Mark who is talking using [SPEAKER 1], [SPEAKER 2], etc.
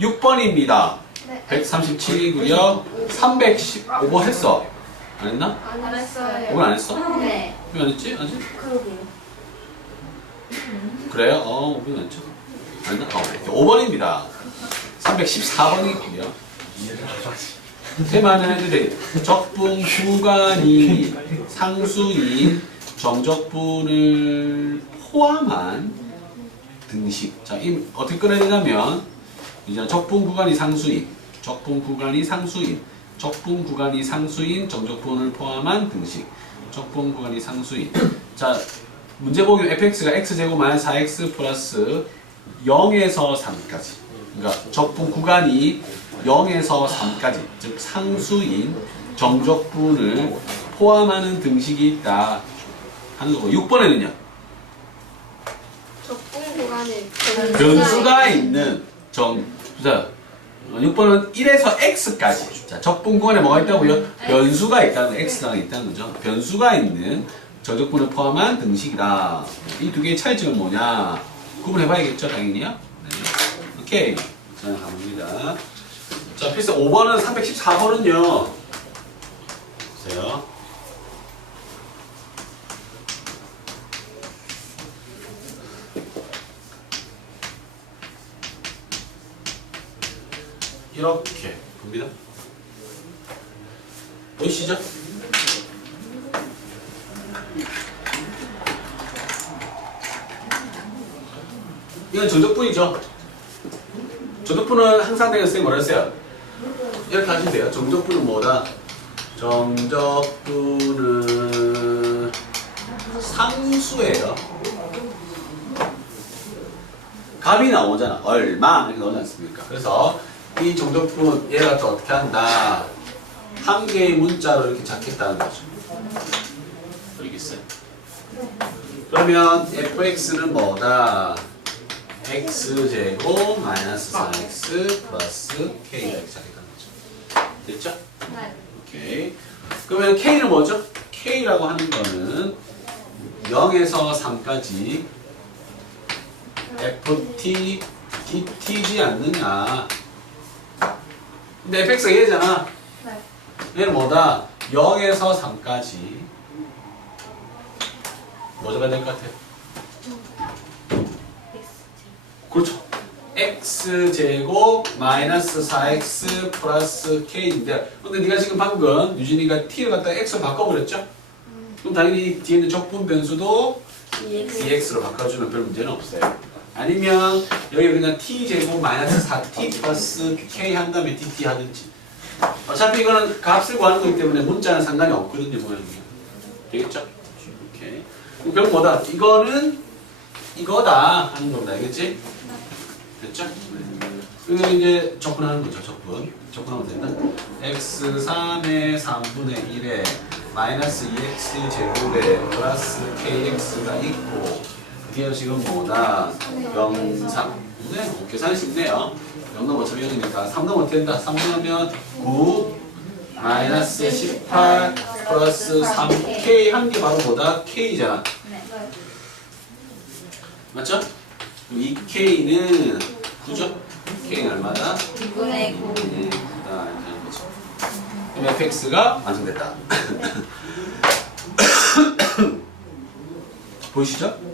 [SPEAKER 1] 6번입니다.
[SPEAKER 2] 네.
[SPEAKER 1] 137이고요. 315번 했어. 안 했나?
[SPEAKER 2] 안 했어요.
[SPEAKER 1] 5번 안 했어?
[SPEAKER 2] 네.
[SPEAKER 1] 왜안 했지? 아직?
[SPEAKER 2] 그러게요.
[SPEAKER 1] 그래요? 어, 5번 안 했죠? 안 했나? 어, 5번입니다. 314번이고요. 테마는 애들이 적분 구간이 상수인 정적분을 포함한 등식. 자, 이 어떻게 끊어야 되냐면 이제 적분 구간이 상수인, 적분 구간이 상수인, 적분 구간이 상수인 정적분을 포함한 등식. 적분 구간이 상수인. 자, 문제 보기 fx가 x제곱 마이너스 4x 플러스 0에서 3까지. 그러니까 적분 구간이 0에서 3까지, 즉 상수인 정적분을 포함하는 등식이 있다 하는 거고 6번에는요.
[SPEAKER 2] 적분 구간이
[SPEAKER 1] 변수가 있는 정, 자, 6번은 1에서 x까지. 자, 적분 구간에 뭐가 있다고요? 변수가 있다는, x가 있다는 거죠. 변수가 있는 정적분을 포함한 등식이다. 이 두 개의 차이점은 뭐냐? 구분해봐야겠죠, 당연히요. 네. 오케이. 자, 갑니다. 자, 필수 5번은 314번은요. 보세요. 이렇게 봅니다. 보이시죠? 이건 정적분이죠. 정적분은 항상 내가 선생님 뭐라 했어요? 이렇게 하시면 돼요. 정적분은 뭐다? 정적분은 상수예요. 값이 나오잖아. 얼마 이렇게 나오지 않습니까? 그래서 이 정적분 얘가 또 어떻게 한다? 한 개의 문자로 이렇게 잡겠다는 거죠. 알겠어요? 그러면 fx는 뭐다? x제곱 마이너스 4x 플러스 k가 이렇게 잡겠다는 거죠. 됐죠?
[SPEAKER 2] 네.
[SPEAKER 1] 오케이. 그러면 k는 뭐죠? k라고 하는 거는 0에서 3까지 ft dt지 않느냐. 근데 fx가 얘잖아.
[SPEAKER 2] 네.
[SPEAKER 1] 얘는 뭐다? 0에서 3까지 뭐가 될것 같아요? 그렇죠. x제곱 마이너스 4x 플러스 k인데 근데 네가 지금 방금 유진이가 t를 갖다 x로 바꿔버렸죠? 그럼 당연히 뒤에 있는 적분 변수도 dx로 바꿔주면 별 문제는 없어요. 아니면 여기 그냥 t제곱 마이너스 4t 플러스 k 한 다음에 dt 하든지 어차피 이거는 값을 구하는 거기 때문에 문자는 상관이 없거든요 모양이 되겠죠? 오케이 그럼 뭐다? 이거는 이거다 하는 겁니다 알겠지? 됐죠? 그리고 이제 적분하는 거죠 적분 적분하면 된다 x3의 3분의 1에 마이너스 2x 제곱에 플러스 kx가 있고 지금 뭐다? 0, 3 네, 계산이 쉽네요 0 넘어 5천이니까 3 넘어 된다? 3 넘으면 9 마이너스 18 플러스 3k 한게 바로 뭐다? k잖아
[SPEAKER 2] 네.
[SPEAKER 1] 맞죠? 이 k는 9죠? k는 얼마다?
[SPEAKER 2] 2분의 9.
[SPEAKER 1] 네, 다 이렇게 하는 거죠. 그럼 fx가 완성됐다. 보이시죠?